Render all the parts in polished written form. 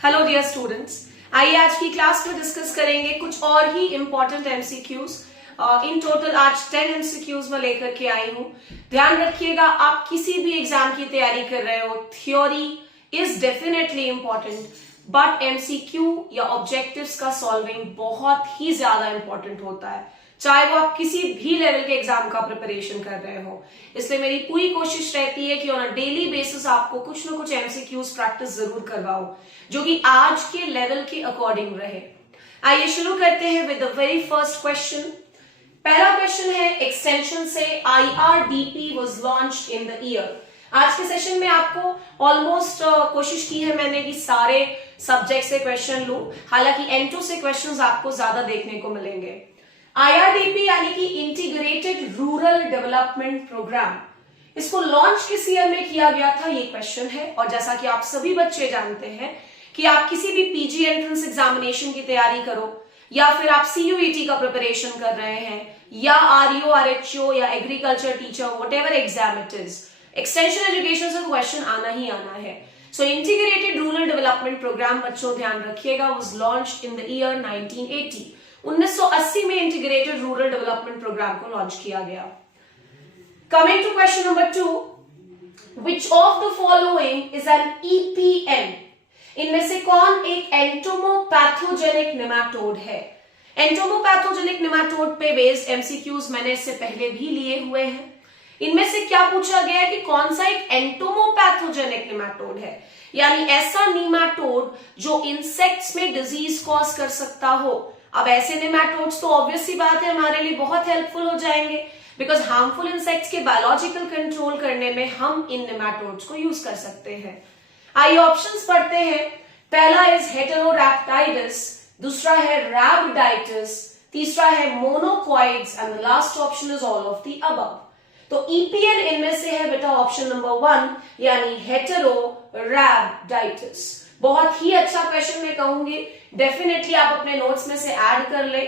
Hello dear students, आइए आज की क्लास में डिस्कस करेंगे कुछ और ही इंपॉर्टेंट एमसीक्यूज। इन टोटल आज 10 एमसीक्यूज में लेकर के आई हूं। ध्यान रखिएगा, आप किसी भी एग्जाम की तैयारी कर रहे हो, theory is definitely important, but MCQ या ऑब्जेक्टिव्स का सॉल्विंग बहुत ही ज्यादा इंपॉर्टेंट होता है, चाहे वो आप किसी भी लेवल के एग्जाम का प्रिपरेशन कर रहे हो। इसलिए मेरी पूरी कोशिश रहती है कि ऑन अ डेली बेसिस आपको कुछ ना कुछ एमसीक्यूज प्रैक्टिस जरूर करवाओ, जो कि आज के लेवल के अकॉर्डिंग रहे। आइए शुरू करते हैं with the very first question. पहला क्वेश्चन है, एक्सटेंशन से IRDP was launched in the year. आज के सेशन में आपको ऑलमोस्ट कोशिश की है मैंने कि सारे सब्जेक्ट से क्वेश्चन लूं, हालांकि N2 से क्वेश्चंस आपको ज्यादा देखने को मिलेंगे। IRDP यानी कि इंटीग्रेटेड रूरल डेवलपमेंट प्रोग्राम, इसको लॉन्च किस ईयर में किया गया था, ये क्वेश्चन है। और जैसा कि आप सभी बच्चे जानते हैं कि आप किसी भी पीजी एंट्रेंस एग्जामिनेशन की तैयारी करो या फिर आप CUET का प्रिपरेशन कर रहे हैं या REO RHO या agriculture teacher, whatever exam it is, extension education से क्वेश्चन आना ही आना है। So integrated rural development programme, बच्चों ध्यान रखिएगा, was launched in the year 1980। 1980 में इंटीग्रेटेड रूरल डेवलपमेंट प्रोग्राम को लॉन्च किया गया। Coming to question number 2, which of the following is an EPN? इनमें से कौन एक एंटोमोपैथोजेनिक नेमाटोड है? एंटोमोपैथोजेनिक नेमाटोड पे बेस्ड एमसीक्यूज मैंने इससे पहले भी लिए हुए हैं। इनमें से क्या पूछा गया है कि कौन सा एक एंटोमोपैथोजेनिक नेमाटोड है, यानी ऐसा नेमाटोड जो इंसेक्ट्स में डिजीज कॉज कर सकता हो। अब ऐसे नेमाटोड्स तो ऑब्वियस सी बात है हमारे लिए बहुत हेल्पफुल हो जाएंगे, बिकॉज हार्मफुल इंसेक्ट्स के बायोलॉजिकल कंट्रोल करने में हम इन नेमाटोड्स को यूज कर सकते हैं। आइए ऑप्शंस पढ़ते हैं। पहला इज हेटेरोरैप्टाइडस, दूसरा है रैबिडाइटिस, तीसरा है Mononchoides and the last option is all of the above. तो EPN इनमें से है बेटा ऑप्शन नंबर 1, यानी हेटेरोरैबिडाइटिस। बहुत ही अच्छा क्वेश्चन मैं कहूंगी, डेफिनेटली आप अपने नोट्स में से ऐड कर ले।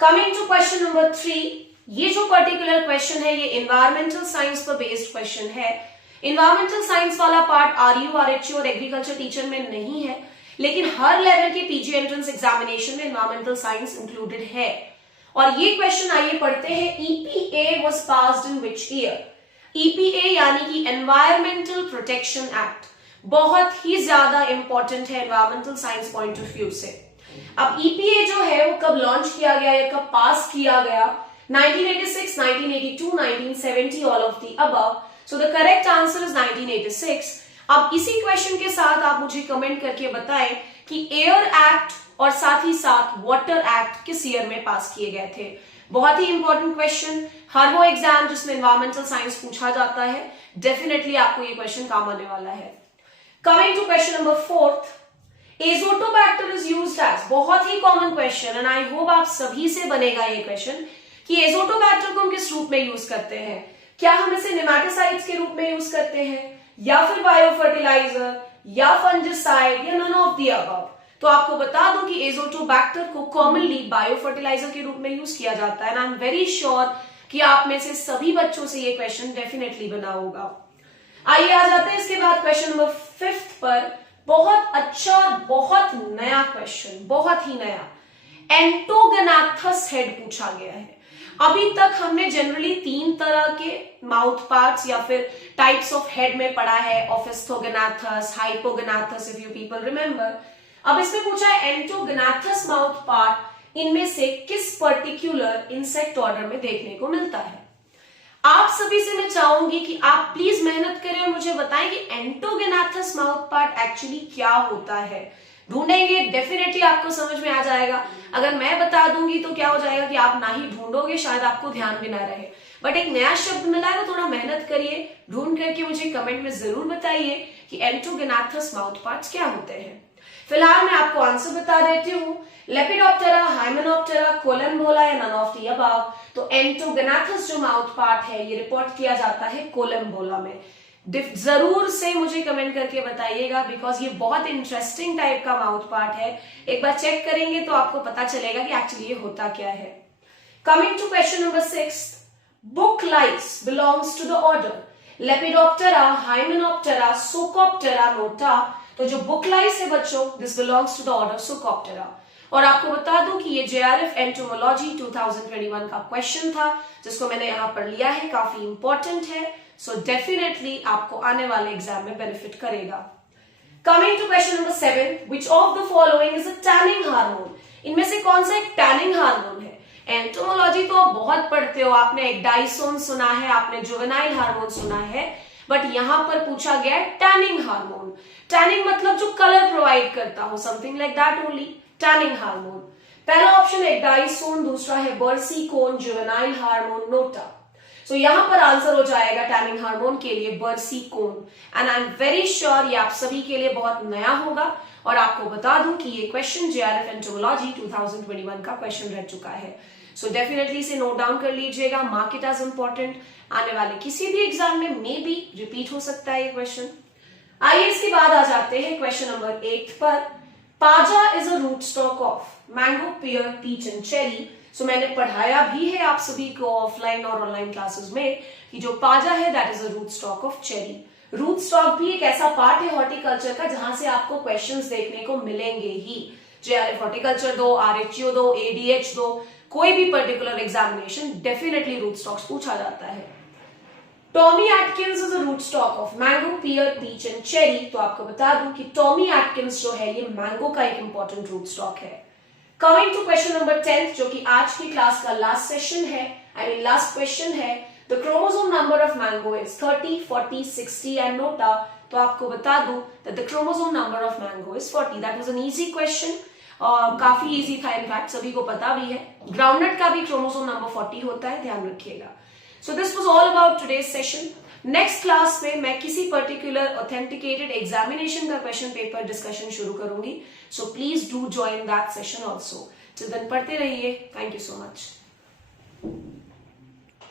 कमिंग टू क्वेश्चन नंबर 3, ये जो पर्टिकुलर क्वेश्चन है ये एनवायरमेंटल साइंस पर बेस्ड क्वेश्चन है। एनवायरमेंटल साइंस वाला पार्ट REO RHO और एग्रीकल्चर टीचर में नहीं है, लेकिन हर लेवल के पीजी एंट्रेंस एग्जामिनेशन में एनवायरमेंटल साइंस इंक्लूडेड है। और ये क्वेश्चन आइए पढ़ते हैं, EPA was passed in which year? EPA यानी कि एनवायरमेंटल प्रोटेक्शन एक्ट, बहुत ही ज्यादा इंपॉर्टेंट है environmental science point of view से। अब EPA जो है वो कब लॉन्च किया गया या कब पास किया गया? 1986, 1982, 1970, all of the above. So the correct answer is 1986। अब इसी क्वेश्चन के साथ आप मुझे कमेंट करके बताएं कि एयर एक्ट और साथ ही साथ वाटर एक्ट किस ईयर में पास किए गए थे। बहुत ही इंपॉर्टेंट क्वेश्चन, हर वो एग्जाम जिसमें एनवायरमेंटल साइंस पूछा जाता है, डेफिनेटली आपको ये क्वेश्चन काम आने वाला है। Coming to question number 4, Azotobacter is used as, बहुत ही common question and I hope आप सभी से बनेगा ये क्वेश्चन कि एजोटोबैक्टर को हम किस रूप में यूज करते हैं। क्या हम इसे नेमाटिसाइड्स के रूप में यूज करते हैं, या फिर बायोफर्टिलाइजर, या फंजिसाइड, या नन ऑफ द अबव? तो आपको बता दूं कि एजोटोबैक्टर को कॉमनली बायोफर्टिलाइजर के रूप में यूज किया जाता है। आई एम वेरी श्योर कि आप में से सभी बच्चों से ये क्वेश्चन डेफिनेटली बना होगा। आइए आ जाते हैं इसके बाद क्वेश्चन नंबर 5 पर। बहुत अच्छा और बहुत नया क्वेश्चन, बहुत ही नया। एंटोगनाथस हेड पूछा गया है। अभी तक हमने जनरली 3 तरह के माउथ पार्ट्स या फिर टाइप्स ऑफ हेड में पढ़ा है, ओफिस्थोगनाथस, हाइपोगनाथस, इफ यू पीपल रिमेंबर। अब इसमें पूछा है एंटोगनाथस माउथ पार्ट इनमें से किस पर्टिकुलर इंसेक्ट ऑर्डर में देखने को मिलता है। आप सभी से मैं चाहूंगी कि आप प्लीज मेहनत करें और मुझे बताएं कि एंटोगनाथस माउथ पार्ट एक्चुअली क्या होता है। ढूंढेंगे, डेफिनेटली आपको समझ में आ जाएगा। अगर मैं बता दूंगी तो क्या हो जाएगा कि आप ना ही ढूंढोगे, शायद आपको ध्यान भी ना रहे। बट एक नया शब्द मिला है तो थोड़ा मेहनत करिए, ढूंढ करके मुझे कमेंट में जरूर बताइए कि एंटोगनाथस माउथ पार्ट्स क्या होते हैं। फिलहाल मैं आपको आंसर बता देती हूँ, लेपिडोप्टेरा, हाइमेनोप्टेरा, कोलम्बोला या नन ऑफ द अबव। तो एंटोगनाथस जो माउथ पार्ट है ये रिपोर्ट किया जाता है कोलम्बोला में। जरूर से मुझे कमेंट करके बताइएगा, बिकॉज ये बहुत इंटरेस्टिंग टाइप का माउथ पार्ट है। एक बार चेक करेंगे तो आपको पता चलेगा कि एक्चुअली ये होता क्या है। Coming to question number 6, book lice belongs to the order Lepidoptera, Hymenoptera, Socoptera, Nota, तो जो बुक लाइस है बच्चों, this belongs to the order Psocoptera. और आपको बता दूं कि ये JRF एंटोमोलॉजी 2021 का क्वेश्चन था, जिसको मैंने यहां पर लिया है, काफी इंपॉर्टेंट है। सो डेफिनेटली आपको आने वाले एग्जाम में बेनिफिट करेगा। Coming to question number 7, which of the following is a tanning hormone? इनमें से कौन सा एक टैनिंग हार्मोन है? एंटोमोलॉजी तो आप बहुत पढ़ते हो, आपने एक डाइसोन सुना है, आपने जुवेनाइल हार्मोन सुना है, बट यहां पर पूछा गया है टैनिंग हार्मोन। टैनिंग मतलब जो कलर प्रोवाइड करता हो, something like that only, tanning hormone. पहला ऑप्शन है डाइसोन, दूसरा है bursicon, juvenile hormone, NOTA. So यहां पर आंसर हो जाएगा टैनिंग हार्मोन के लिए bursicon. And I am very sure ये आप सभी के लिए बहुत नया होगा। और आपको बता दूं कि ये क्वेश्चन JRF एंटोमोलॉजी 2021 का क्वेश्चन रह चुका है। सो डेफिनेटली इसे नोट डाउन कर लीजिएगा, मार्क इट एज इंपॉर्टेंट। आने वाले किसी भी एग्जाम में मे बी रिपीट हो सकता है ये क्वेश्चन। आइए इसके बाद आ जाते हैं क्वेश्चन नंबर 8 पर। Paja is a root stock of mango, pear, peach and cherry. So मैंने पढ़ाया भी है आप सभी को ऑफलाइन और ऑनलाइन क्लासेस में कि जो पाजा है that is a root stock of cherry. Root stock भी एक ऐसा पार्ट है हॉर्टिकल्चर का जहां से आपको क्वेश्चंस देखने को मिलेंगे ही। JRF हॉर्टिकल्चर दो, RHU दो, ADH दो, कोई भी particular examination, definitely root stocks पूछा जाता है। Tommy Atkins is a root stock of mango, pear, peach and cherry. तो आपको बता दूं कि टॉमी एटकिंस जो है ये मैंगो का एक इंपॉर्टेंट रूट स्टॉक है। कमिंग टू क्वेश्चन नंबर 10, जो कि आज की क्लास का लास्ट सेशन है, आई मीन लास्ट क्वेश्चन है। The chromosome number of mango is 30, 40, 60 and NOTA. तो आपको बता दूं that the chromosome number of mango is 40। That was an easy question, काफी इजी था, इनफैक्ट सभी को पता भी है। ग्राउंडनट का भी क्रोमोसोम नंबर 40 होता है, ध्यान रखिएगा। So this was all about today's session. Next class में मैं किसी पर्टिकुलर ऑथेंटिकेटेड एग्जामिनेशन का क्वेश्चन पेपर डिस्कशन शुरू करूंगी। So please do join that session also. Till then पढ़ते रहिए। Thank you so much.